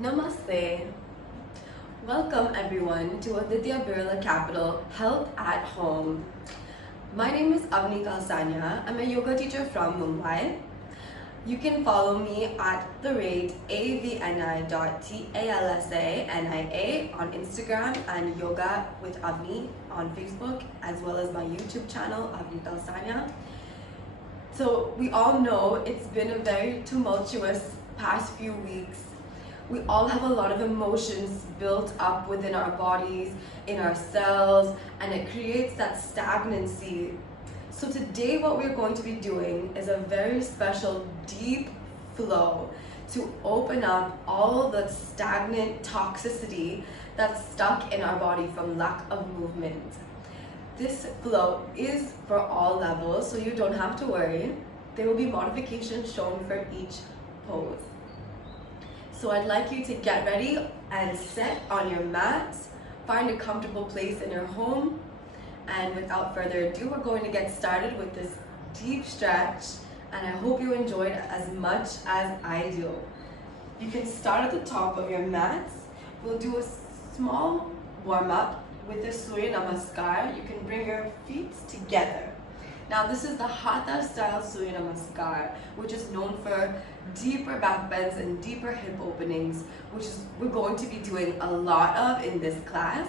Namaste. Welcome everyone to Untitled Capital Health at Home. My name is Avni Talsania. I'm a yoga teacher from Mumbai. You can follow me at avni.talsania on Instagram and Yoga with Avni on Facebook, as well as my YouTube channel, Avni Talsania. So we all know it's been a very tumultuous past few weeks. We all have a lot of emotions built up within our bodies, in our cells, and it creates that stagnancy. So today what we're going to be doing is a very special deep flow to open up all the stagnant toxicity that's stuck in our body from lack of movement. This flow is for all levels, so you don't have to worry. There will be modifications shown for each pose. So I'd like you to get ready and sit on your mat, find a comfortable place in your home, and without further ado, we're going to get started with this deep stretch, and I hope you enjoyed it as much as I do. You can start at the top of your mat. We'll do a small warm-up with the Surya Namaskar. You can bring your feet together. Now this is the Hatha style Surya Namaskar, which is known for deeper back bends and deeper hip openings, which is we're going to be doing a lot of in this class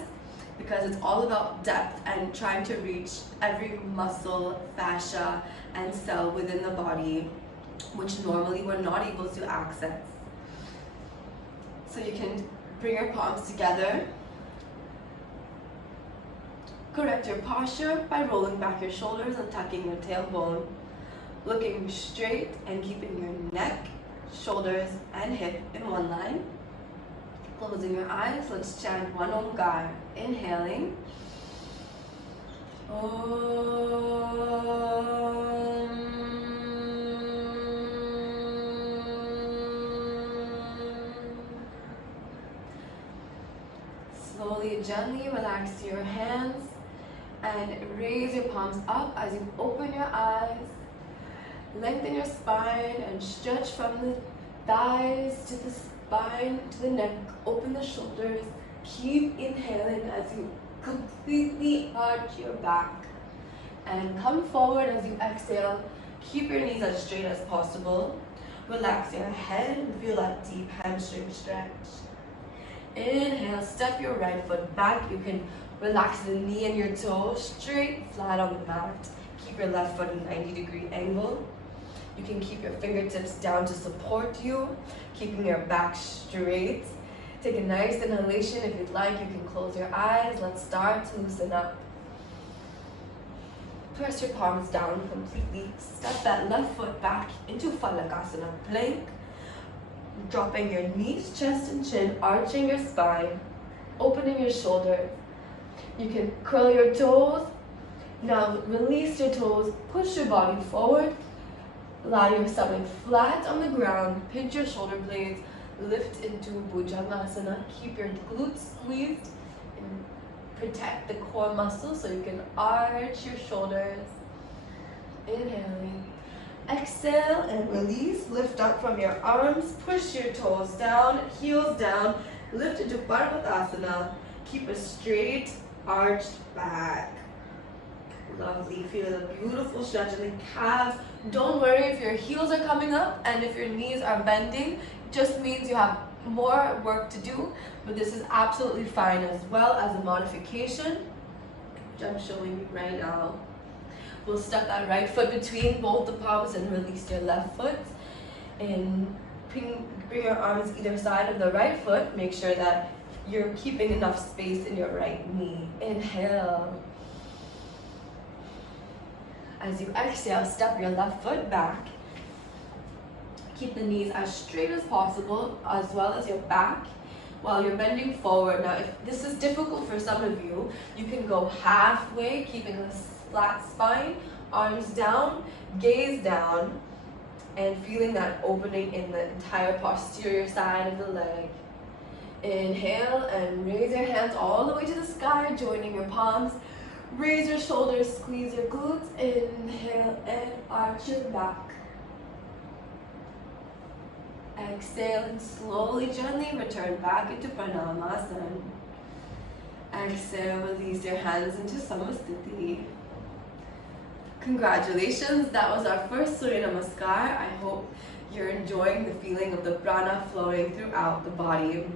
because it's all about depth and trying to reach every muscle, fascia, and cell within the body, which normally we're not able to access. So you can bring your palms together. Correct your posture by rolling back your shoulders and tucking your tailbone, looking straight and keeping your neck, shoulders, and hip in one line. Closing your eyes, let's chant one Omkar. Inhaling. Om. Slowly, gently relax your hands and raise your palms up as you open your eyes. Lengthen your spine and stretch from the thighs to the spine to the neck. Open the shoulders. Keep inhaling as you completely arch your back. And come forward as you exhale. Keep your knees as straight as possible. Relax your head and feel that deep hamstring stretch. Inhale, step your right foot back. You can relax the knee and your toe straight, flat on the mat. Keep your left foot in a 90-degree angle. You can keep your fingertips down to support you, keeping your back straight. Take a nice inhalation. If you'd like, you can close your eyes. Let's start to loosen up. Press your palms down completely. Step that left foot back into Barigasana, plank. Dropping your knees, chest, and chin, arching your spine, opening your shoulders. You can curl your toes. Now release your toes, push your body forward. Allow your stomach flat on the ground. Pinch your shoulder blades. Lift into Bhujangasana. Keep your glutes squeezed and protect the core muscles so you can arch your shoulders. Inhaling. Exhale and release. Lift up from your arms. Push your toes down, heels down. Lift into Barigasana. Keep a straight, arched back. Lovely. Feel a beautiful stretch in the calves. Don't worry if your heels are coming up and if your knees are bending. It just means you have more work to do, but this is absolutely fine as well as a modification, which I'm showing you right now. We'll step that right foot between both the palms and release your left foot. And bring your arms either side of the right foot. Make sure that you're keeping enough space in your right knee. Inhale. As you exhale, step your left foot back. Keep the knees as straight as possible, as well as your back, while you're bending forward. Now, if this is difficult for some of you, you can go halfway, keeping a flat spine, arms down, gaze down, and feeling that opening in the entire posterior side of the leg. Inhale and raise your hands all the way to the sky, joining your palms. Raise your shoulders, squeeze your glutes. Inhale and arch your back. Exhale and slowly, gently return back into Asana. Exhale, release your hands into Samasthiti. Congratulations, that was our first Surya Namaskar. I hope you're enjoying the feeling of the prana flowing throughout the body.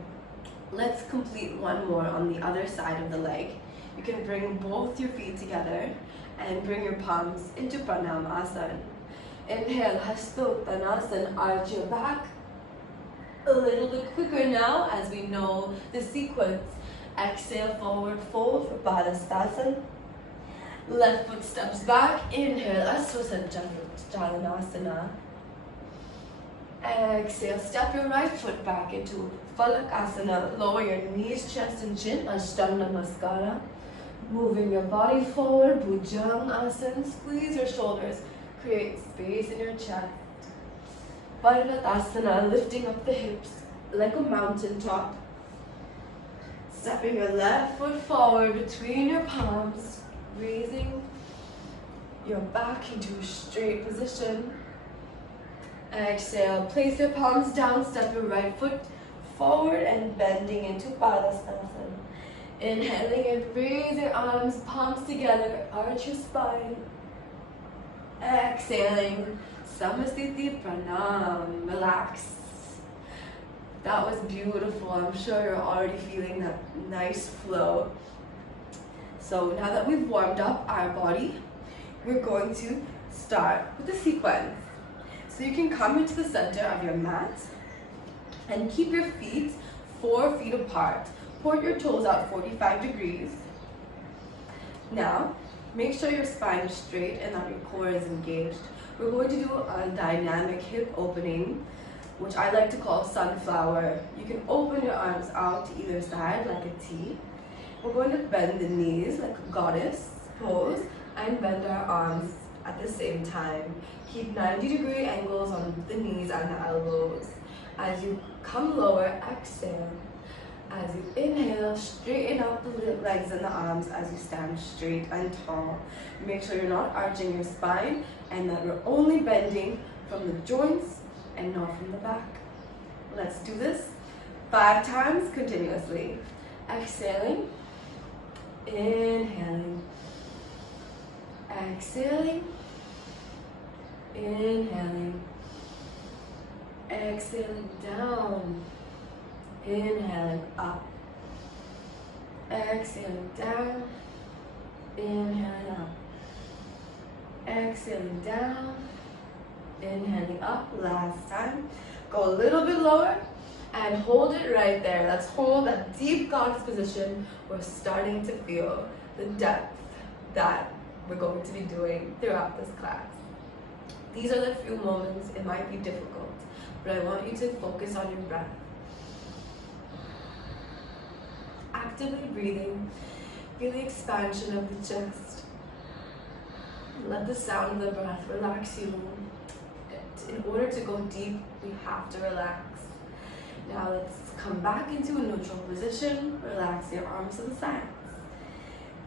Let's complete one more on the other side of the leg. You can bring both your feet together and bring your palms into Asana. Inhale, Hastottanasana, arch your back. A little bit quicker now as we know the sequence. Exhale, forward fold for Barigasana. Left foot steps back. Inhale, Asana. Exhale, step your right foot back into Asana. Lower your knees, chest and chin, Ashot Namaskar. Moving your body forward, Bhujangasana. Squeeze your shoulders, create space in your chest. Barigasana, lifting up the hips like a mountain top. Stepping your left foot forward between your palms, raising your back into a straight position. Exhale, place your palms down, step your right foot forward and bending into Barigasana. Inhaling and raise your arms, palms together, arch your spine. Exhaling, Samasthiti Pranam, relax. That was beautiful. I'm sure you're already feeling that nice flow. So now that we've warmed up our body, we're going to start with the sequence. So you can come into the center of your mat and keep your feet 4 feet apart. Point your toes out 45 degrees. Now, make sure your spine is straight and that your core is engaged. We're going to do a dynamic hip opening, which I like to call sunflower. You can open your arms out to either side like a T. We're going to bend the knees like a goddess pose and bend our arms at the same time. Keep 90-degree angles on the knees and the elbows. As you come lower, exhale. As you inhale, straighten out the legs and the arms as you stand straight and tall. Make sure you're not arching your spine and that you're only bending from the joints and not from the back. Let's do this 5 times continuously. Exhaling, inhaling, exhaling, inhaling, exhaling down, inhaling up, exhaling down, inhaling up, exhaling down, inhaling up. Last time. Go a little bit lower and hold it right there. Let's hold that deep goddess position. We're starting to feel the depth that we're going to be doing throughout this class. These are the few moments it might be difficult, but I want you to focus on your breath. Actively breathing, feel the expansion of the chest. Let the sound of the breath relax you. In order to go deep, we have to relax. Now let's come back into a neutral position. Relax your arms to the sides.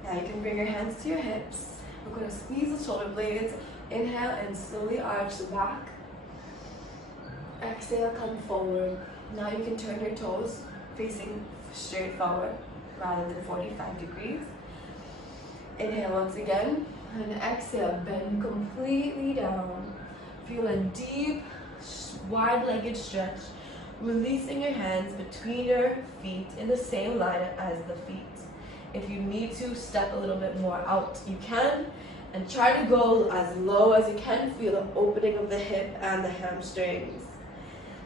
Now you can bring your hands to your hips. We're going to squeeze the shoulder blades. Inhale and slowly arch the back. Exhale, come forward. Now you can turn your toes facing straight forward rather than 45 degrees. Inhale once again and exhale, bend completely down. Feel a deep, wide-legged stretch, releasing your hands between your feet in the same line as the feet. If you need to step a little bit more out, you can, and try to go as low as you can. Feel the opening of the hip and the hamstrings.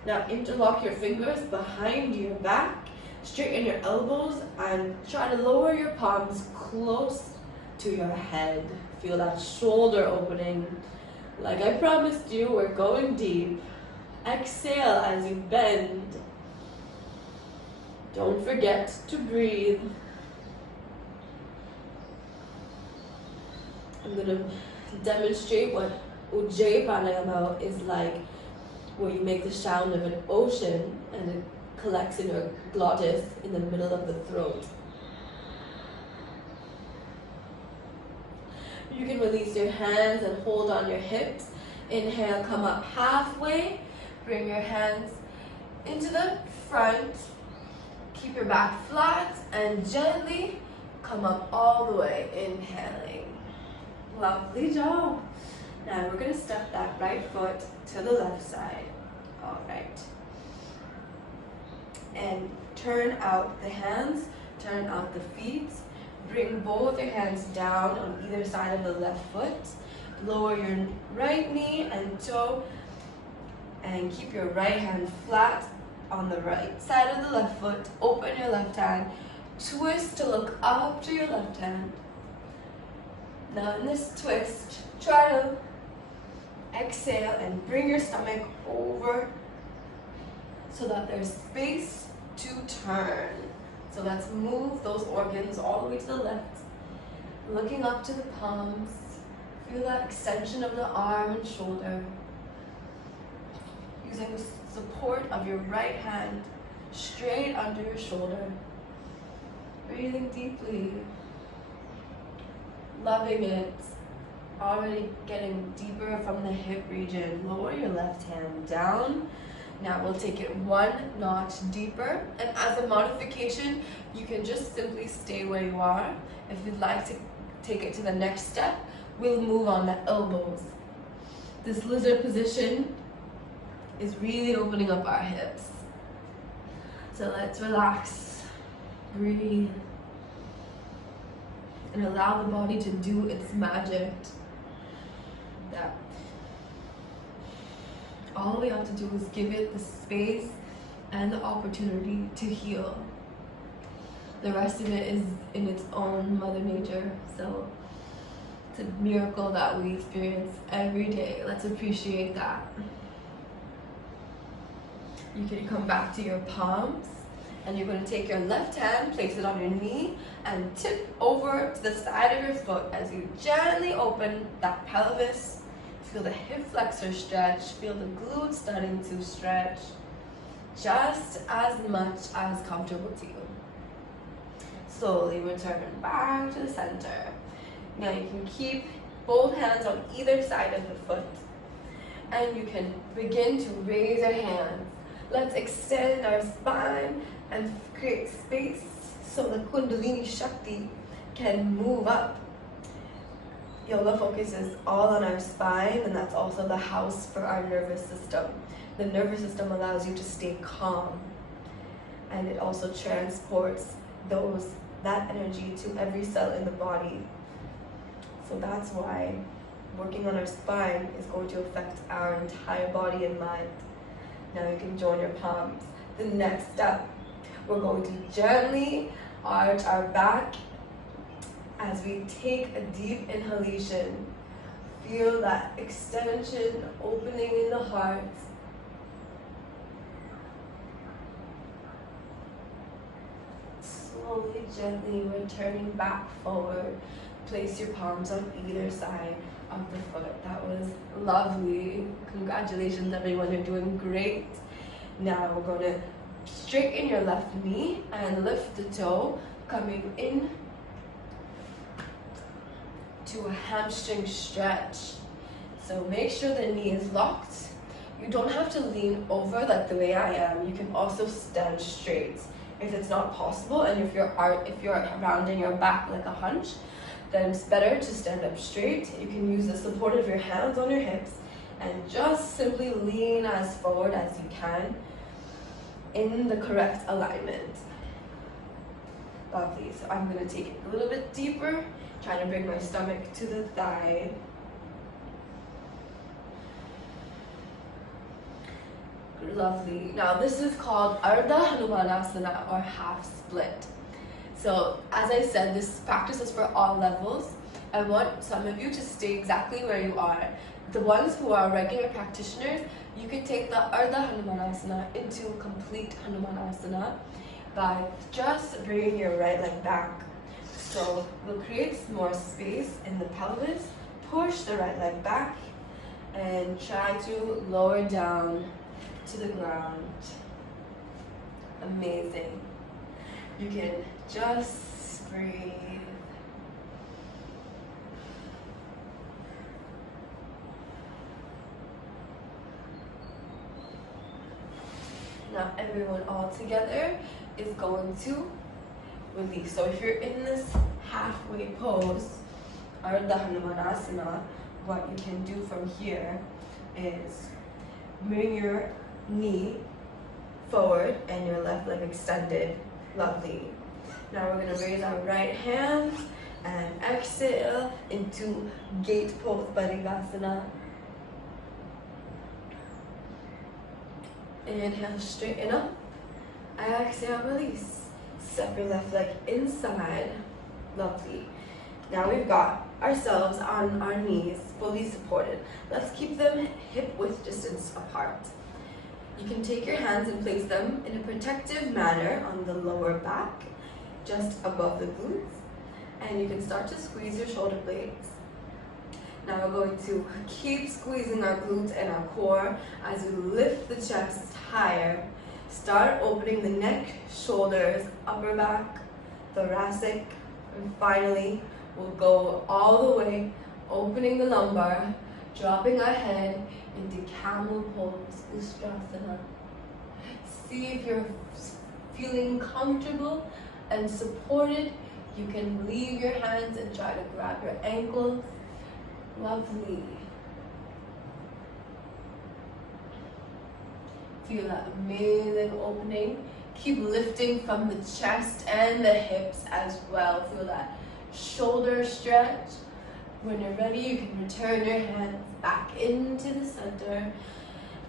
Now interlock your fingers behind your back, straighten your elbows, and try to lower your palms close to your head. Feel that shoulder opening. Like I promised you, we're going deep. Exhale as you bend. Don't forget to breathe. I'm going to demonstrate what Ujjayi Pranayama is like, where you make the sound of an ocean and it collects in your glottis in the middle of the throat. You can release your hands and hold on your hips. Inhale, come up halfway. Bring your hands into the front. Keep your back flat and gently come up all the way, inhaling. Lovely job. Now we're going to step that right foot to the left side. All right. And turn out the hands, turn out the feet. Bring both your hands down on either side of the left foot. Lower your right knee and toe. And keep your right hand flat on the right side of the left foot. Open your left hand. Twist to look up to your left hand. Now in this twist, try to exhale and bring your stomach over so that there's space to turn. So let's move those organs all the way to the left. Looking up to the palms. Feel that extension of the arm and shoulder. Using the support of your right hand straight under your shoulder. Breathing deeply. Loving it. Already getting deeper from the hip region. Lower your left hand down. Now we'll take it one notch deeper. And as a modification, you can just simply stay where you are. If you'd like to take it to the next step, we'll move on the elbows. This lizard position is really opening up our hips. So let's relax, breathe, and allow the body to do its magic. That all we have to do is give it the space and the opportunity to heal. The rest of it is in its own Mother Nature. So it's a miracle that we experience every day. Let's appreciate that. You can come back to your palms, and you're going to take your left hand, place it on your knee, and tip over to the side of your foot as you gently open that pelvis. Feel the hip flexor stretch, feel the glutes starting to stretch, just as much as comfortable to you. Slowly return back to the center. Now you can keep both hands on either side of the foot, and you can begin to raise your hands. Let's extend our spine and create space so the Kundalini Shakti can move up. Yoga focuses all on our spine, and that's also the house for our nervous system. The nervous system allows you to stay calm, and it also transports that energy to every cell in the body. So that's why working on our spine is going to affect our entire body and mind. Now you can join your palms. The next step, we're going to gently arch our back as we take a deep inhalation. Feel that extension, opening in the heart. Slowly, gently returning back forward. Place your palms on either side of the foot. That was lovely. Congratulations everyone, you're doing great. Now we're going to straighten your left knee and lift the toe, coming in to a hamstring stretch. So make sure the knee is locked. You don't have to lean over like the way I am. You can also stand straight if it's not possible, and if you're rounding your back like a hunch, then it's better to stand up straight. You can use the support of your hands on your hips and just simply lean as forward as you can in the correct alignment. Lovely. So I'm going to take it a little bit deeper, trying to bring my stomach to the thigh. Lovely. Now this is called Hanuman Asana, or half split. So as I said, this practice is for all levels. I want some of you to stay exactly where you are. The ones who are regular practitioners, you can take the Hanuman Asana into complete Hanuman Asana by just bringing your right leg back. So we'll create more space in the pelvis, push the right leg back, and try to lower down to the ground. Amazing. You can just breathe. Now now everyone all together is going to release. So if you're in this halfway pose, or the Hanuman Asana, what you can do from here is bring your knee forward and your left leg extended. Lovely. Now we're going to raise our right hand and exhale into gate pose, Barigasana. Inhale, straighten up. Exhale, release. Step your left leg inside. Lovely. Now we've got ourselves on our knees, fully supported. Let's keep them hip width distance apart. You can take your hands and place them in a protective manner on the lower back, just above the glutes. And you can start to squeeze your shoulder blades. Now we're going to keep squeezing our glutes and our core as we lift the chest higher. Start opening the neck, shoulders, upper back, thoracic, and finally we'll go all the way, opening the lumbar, dropping our head into camel pose, Ustrasana. See if you're feeling comfortable and supported. You can leave your hands and try to grab your ankles. Lovely. Feel that amazing opening. Keep lifting from the chest and the hips as well. Feel that shoulder stretch. When you're ready, you can return your hands back into the center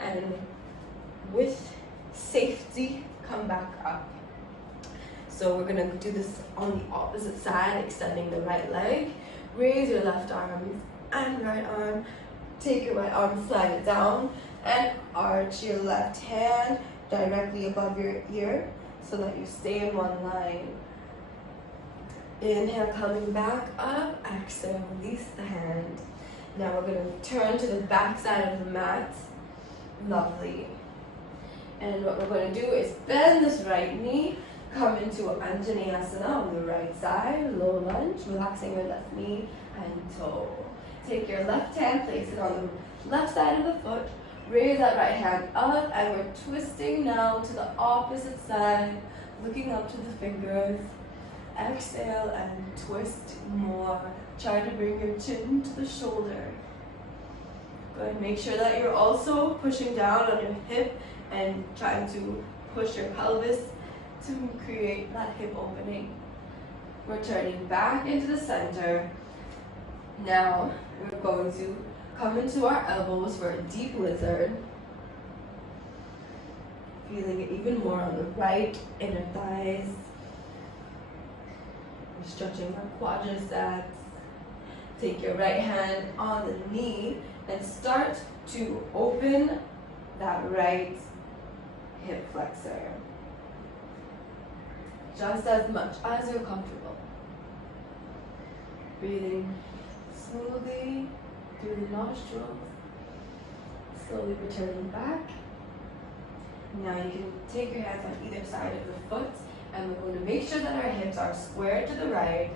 and with safety, come back up. So we're gonna do this on the opposite side, extending the right leg. Raise your left arm and right arm. Take your right arm, slide it down, and arch your left hand directly above your ear so that you stay in one line. Inhale, coming back up. Exhale, release the hand. Now we're going to turn to the back side of the mat. Lovely. And what we're going to do is bend this right knee, come into Anjali Asana on the right side, low lunge, relaxing your left knee and toe. Take your left hand, place it on the left side of the foot, raise that right hand up, and we're twisting now to the opposite side, looking up to the fingers. Exhale and twist more. Try to bring your chin to the shoulder. Go ahead and make sure that you're also pushing down on your hip and trying to push your pelvis to create that hip opening. We're turning back into the center. Now we're going to come into our elbows for a deep lizard. Feeling it even more on the right inner thighs. We're stretching our quadriceps. Take your right hand on the knee and start to open that right hip flexor. Just as much as you're comfortable. Breathing smoothly through the nostrils. Slowly returning back. Now you can take your hands on either side of the foot, and we're going to make sure that our hips are square to the right.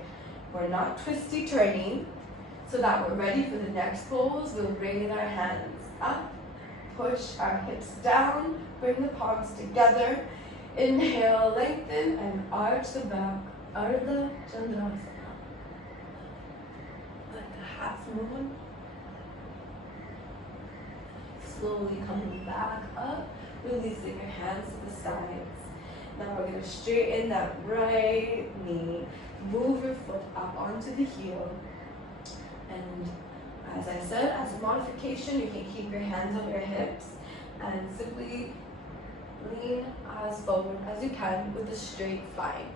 We're not twisty turning. So that we're ready for the next pose, we'll bring our hands up, push our hips down, bring the palms together. Inhale, lengthen and arch the back, Ardha Chandrasana. Like a half moon. Slowly coming back up, releasing your hands to the sides. Now we're going to straighten that right knee, move your foot up onto the heel. And as I said, as a modification, you can keep your hands on your hips and simply lean as forward as you can with a straight spine.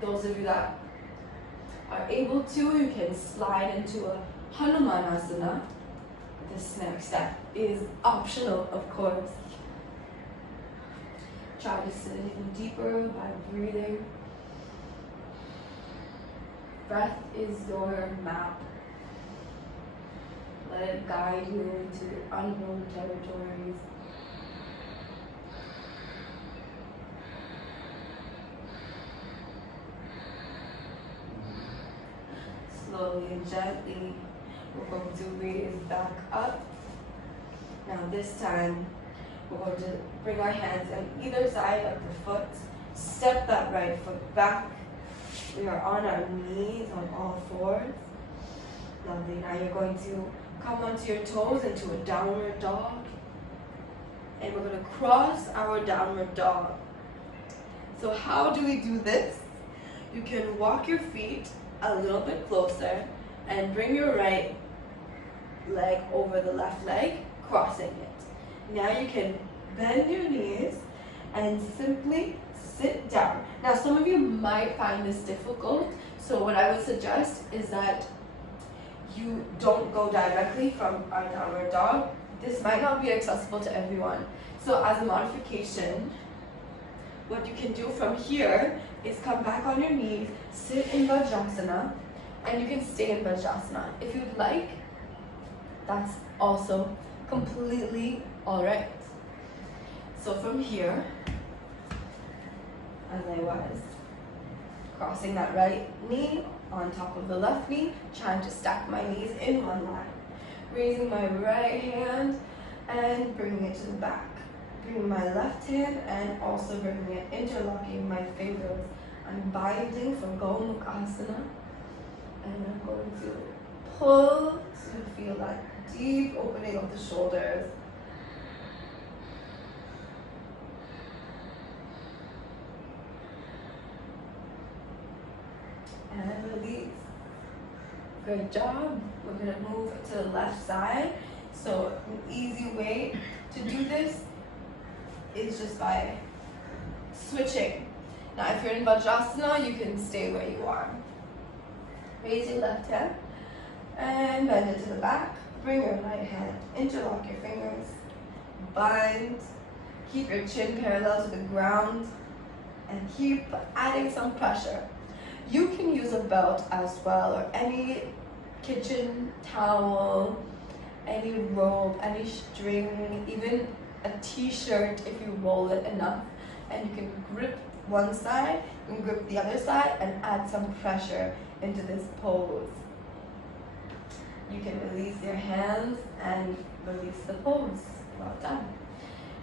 Those of you that are able to, you can slide into a Hanuman Asana. This next step is optional, of course. Try to sit even deeper by breathing. Breath is your map. Let it guide you into unknown territories. Slowly and gently, we're going to raise back up. Now this time, We're going to bring our hands on either side of the foot. Step that right foot back. We are on our knees on all fours. Lovely. Now you're going to come onto your toes into a downward dog. And we're going to cross our downward dog. So how do we do this? You can walk your feet a little bit closer and bring your right leg over the left leg, crossing it. Now you can bend your knees and simply sit down. Now some of you might find this difficult, so what I would suggest is that you don't go directly from our downward dog. This might not be accessible to everyone. So as a modification, what you can do from here is come back on your knees, sit in Bhujangasana, and you can stay in Bhujangasana. If you'd like, that's also completely alright. So from here, as I was, crossing that right knee on top of the left knee, trying to stack my knees in one line. Raising my right hand and bringing it to the back. Bringing my left hand and also bringing it, interlocking my fingers. I'm binding for Bhujangasana. And I'm going to pull to feel that deep opening of the shoulders. And release. Good job. We're going to move to the left side. So an easy way to do this is just by switching. Now if you're in Bajrasana, you can stay where you are. Raise your left hand and bend it to the back. Bring your right hand, interlock your fingers, bind, keep your chin parallel to the ground, and keep adding some pressure. You can use a belt as well, or any kitchen towel, any rope, any string, even a t-shirt if you roll it enough. And you can grip one side, you can grip the other side, and add some pressure into this pose. You can release your hands and release the pose. Well done.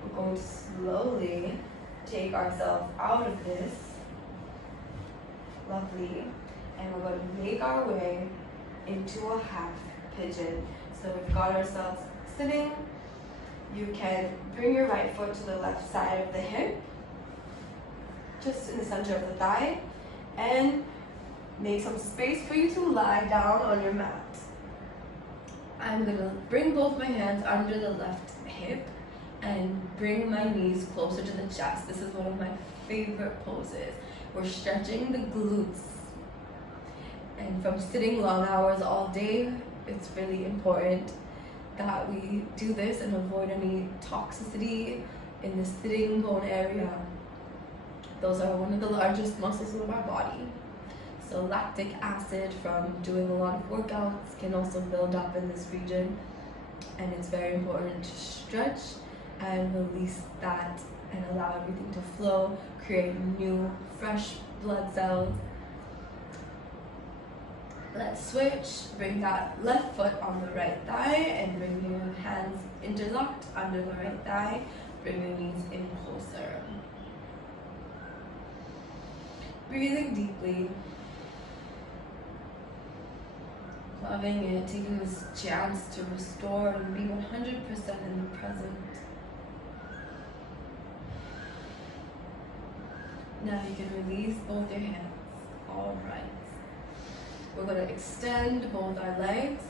We're going to slowly take ourselves out of this. Lovely. And we're going to make our way into a half pigeon. So we've got ourselves sitting. You can bring your right foot to the left side of the hip, just in the center of the thigh, and make some space for you to lie down on your mat. I'm going to bring both my hands under the left hip and bring my knees closer to the chest. This is one of my favorite poses. We're stretching the glutes. And from sitting long hours all day, it's really important that we do this and avoid any toxicity in the sitting bone area. Those are one of the largest muscles of our body. So lactic acid from doing a lot of workouts can also build up in this region. And it's very important to stretch and release that and allow everything to flow, create new, fresh blood cells. Let's switch. Bring that left foot on the right thigh and bring your hands interlocked under the right thigh. Bring your knees in closer. Breathing deeply. Loving it, taking this chance to restore and be 100% in the present. Now you can release both your hands. All right. We're going to extend both our legs.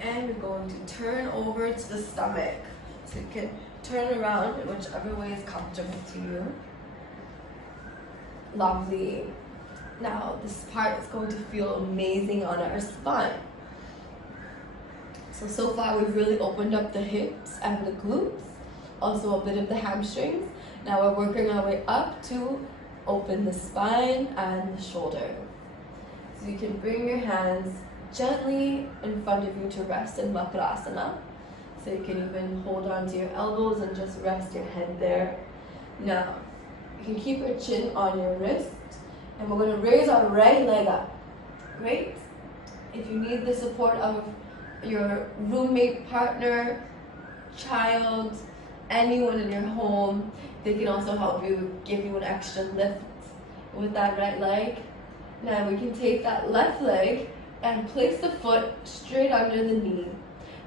And we're going to turn over to the stomach. So you can turn around in whichever way is comfortable to you. Lovely. Now this part is going to feel amazing on our spine. So far we've really opened up the hips and the glutes, also a bit of the hamstrings. Now we're working our way up to open the spine and the shoulder. So you can bring your hands gently in front of you to rest in Barigasana. So you can even hold on to your elbows and just rest your head there. Now, you can keep your chin on your wrist, and we're going to raise our right leg up. Great. If you need the support of your roommate, partner, child, anyone in your home. They can also help you, give you an extra lift with that right leg. Now we can take that left leg and place the foot straight under the knee.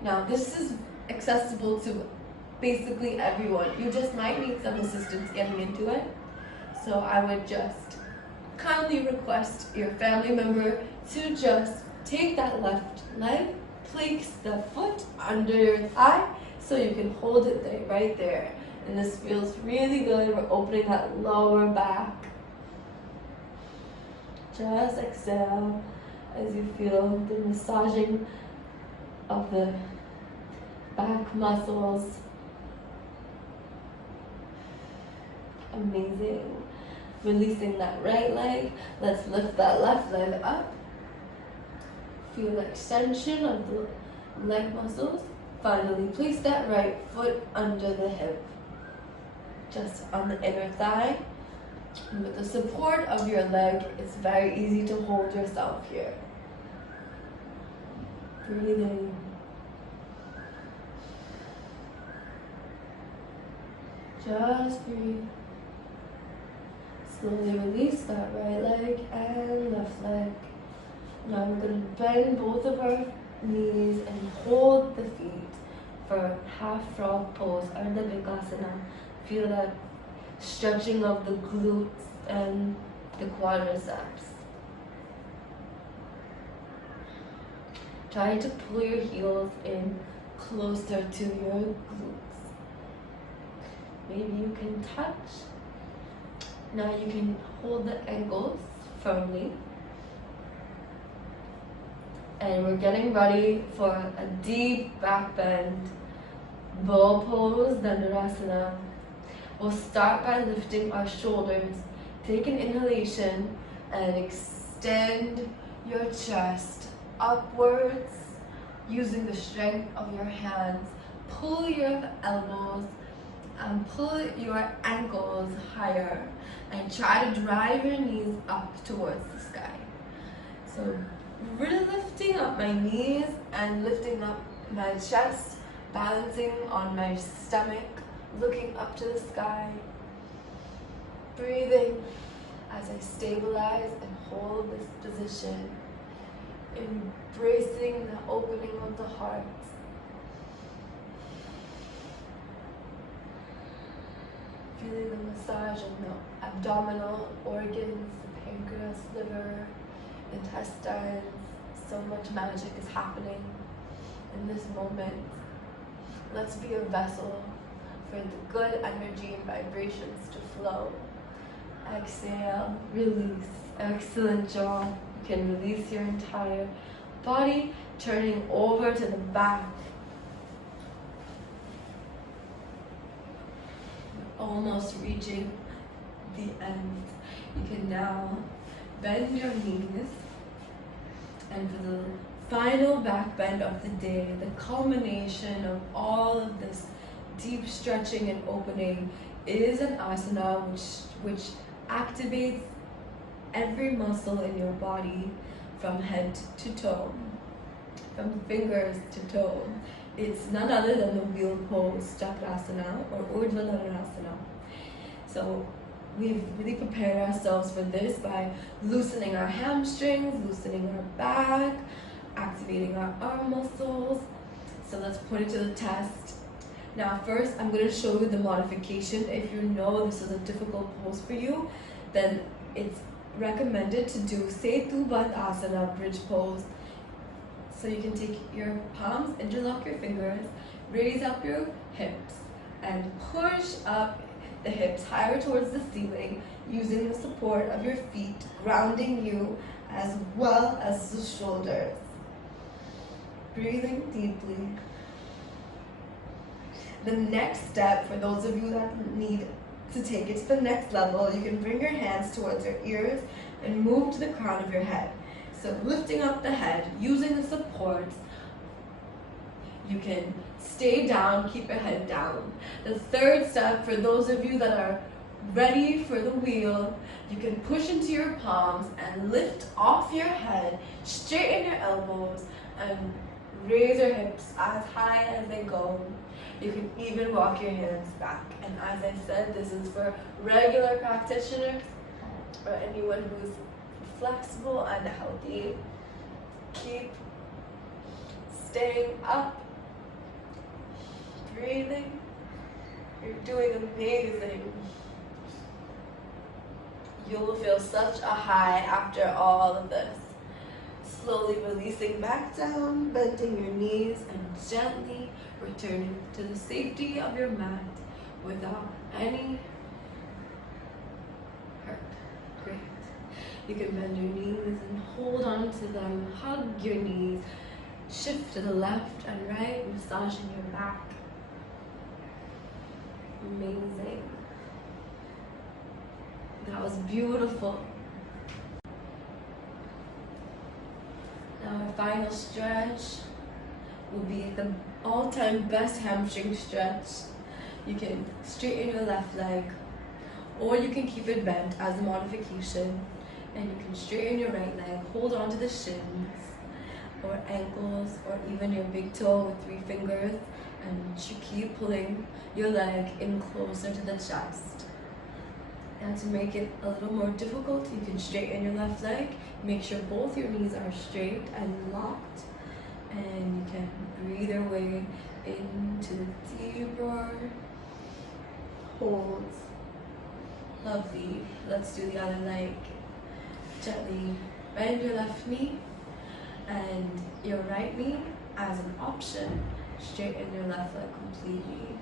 Now this is accessible to basically everyone. You just might need some assistance getting into it. So I would just kindly request your family member to just take that left leg, place the foot under your thigh so you can hold it there, right there. And this feels really good. We're opening that lower back. Just exhale as you feel the massaging of the back muscles. Amazing. Releasing that right leg. Let's lift that left leg up. Feel the extension of the leg muscles. Finally, place that right foot under the hip. Just on the inner thigh. And with the support of your leg, it's very easy to hold yourself here. Breathing. Just breathe. Slowly release that right leg and left leg. Now we're going to bend both of our knees and hold the feet for half frog pose or Barigasana. Feel that stretching of the glutes and the quadriceps. Try to pull your heels in closer to your glutes. Maybe you can touch. Now you can hold the ankles firmly. And we're getting ready for a deep back bend. Bow pose, Dandasana. We'll start by lifting our shoulders. Take an inhalation and extend your chest upwards using the strength of your hands. Pull your elbows and pull your ankles higher and try to drive your knees up towards the sky. So really lifting up my knees and lifting up my chest, balancing on my stomach, looking up to the sky. Breathing as I stabilize and hold this position. Embracing the opening of the heart. Feeling the massage of the abdominal organs, the pancreas, liver, intestines. So much magic is happening in this moment. Let's be a vessel for the good energy and vibrations to flow. Exhale, release. Excellent job. You can release your entire body, turning over to the back. Almost reaching the end. You can now bend your knees, and for the final back bend of the day, the culmination of all of this deep stretching and opening is an asana which activates every muscle in your body from head to toe, from fingers to toe. It's none other than the wheel pose, Chakrasana or Urdhva. So we've really prepared ourselves for this by loosening our hamstrings, loosening our back, activating our arm muscles. So let's put it to the test. Now first, I'm going to show you the modification. If you know this is a difficult pose for you, then it's recommended to do Setu Bandh Asana, bridge pose. So you can take your palms, interlock your fingers, raise up your hips, and push up the hips higher towards the ceiling using the support of your feet, grounding you as well as the shoulders. Breathing deeply. The next step, for those of you that need to take it to the next level, you can bring your hands towards your ears and move to the crown of your head. So lifting up the head, using the support, you can stay down, keep your head down. The third step, for those of you that are ready for the wheel, you can push into your palms and lift off your head, straighten your elbows, and raise your hips as high as they go. You can even walk your hands back. And as I said, this is for regular practitioners or anyone who's flexible and healthy. Keep staying up, breathing. You're doing amazing. You will feel such a high after all of this. Slowly releasing back down, bending your knees, and gently returning to the safety of your mat without any hurt. Great. You can bend your knees and hold on to them. Hug your knees. Shift to the left and right, massaging your back. Amazing. That was beautiful. Now our final stretch will be the all-time best hamstring stretch. You can straighten your left leg, or you can keep it bent as a modification, and you can straighten your right leg, hold on to the shins or ankles or even your big toe with 3 fingers, and you keep pulling your leg in closer to the chest. And to make it a little more difficult, you can straighten your left leg, make sure both your knees are straight and locked, and you can breathe your way into deeper holds. Lovely. Let's do the other leg. Gently bend your left knee and your right knee. As an option, straighten your left leg completely.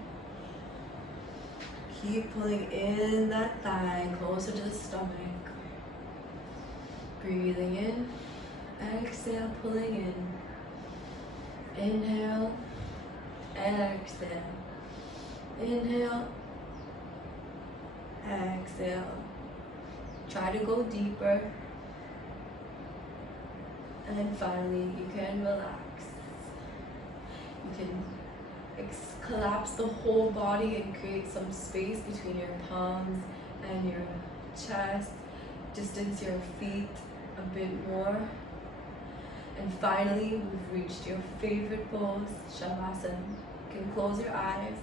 Keep pulling in that thigh closer to the stomach. Breathing in, exhale, pulling in. Inhale, exhale. Inhale, exhale. Try to go deeper. And finally, you can relax. You can collapse the whole body and create some space between your palms and your chest. Distance your feet a bit more. And finally, we've reached your favorite pose, Shavasana. You can close your eyes.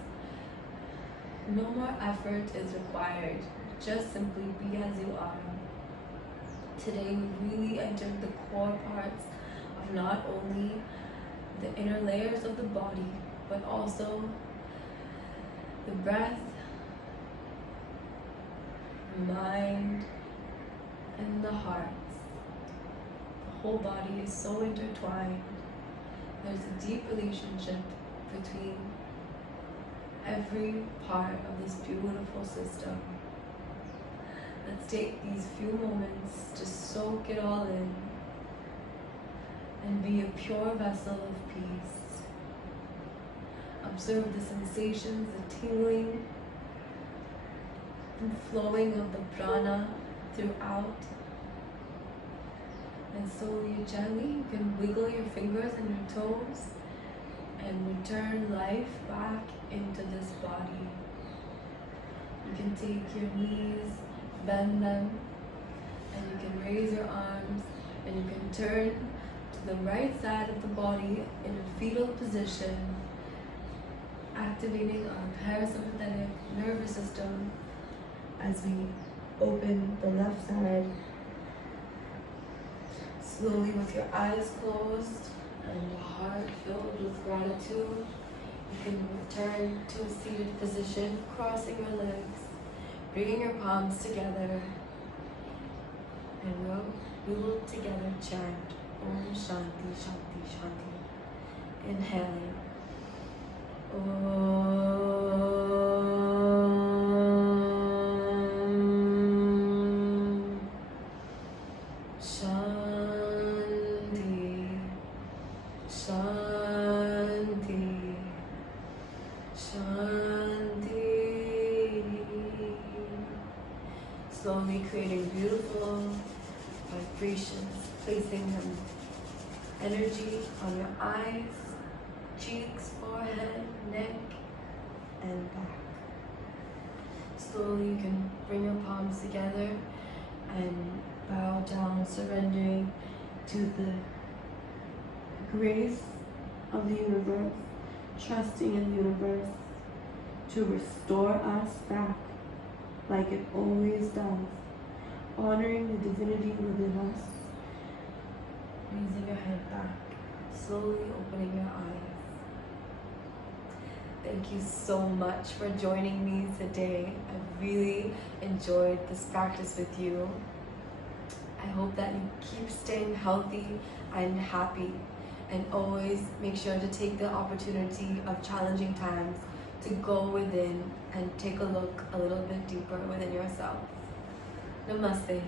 No more effort is required. Just simply be as you are. Today, we really entered the core parts of not only the inner layers of the body, but also the breath, the mind, and the heart. The whole body is so intertwined. There's a deep relationship between every part of this beautiful system. Let's take these few moments to soak it all in and be a pure vessel of peace. Observe the sensations, the tingling and flowing of the prana throughout. And slowly, gently, you can wiggle your fingers and your toes and return life back into this body. You can take your knees, bend them, and you can raise your arms, and you can turn to the right side of the body in a fetal position, activating our parasympathetic nervous system as we open the left side. Slowly, with your eyes closed and your heart filled with gratitude, you can return to a seated position, crossing your legs, bringing your palms together, and we will together chant Om Shanti Shanti Shanti. Inhaling. Om Shanti Shanti Shanti. Slowly creating beautiful vibrations, placing them energy on your eyes, cheeks, forehead, neck, and back. Slowly you can bring your palms together and bow down, surrendering to the grace of the universe, trusting in the universe, to restore us back like it always does, honoring the divinity within us. Raising your head back, slowly opening your eyes. Thank you so much for joining me today. I really enjoyed this practice with you. I hope that you keep staying healthy and happy, and always make sure to take the opportunity of challenging times to go within and take a look a little bit deeper within yourself. Namaste.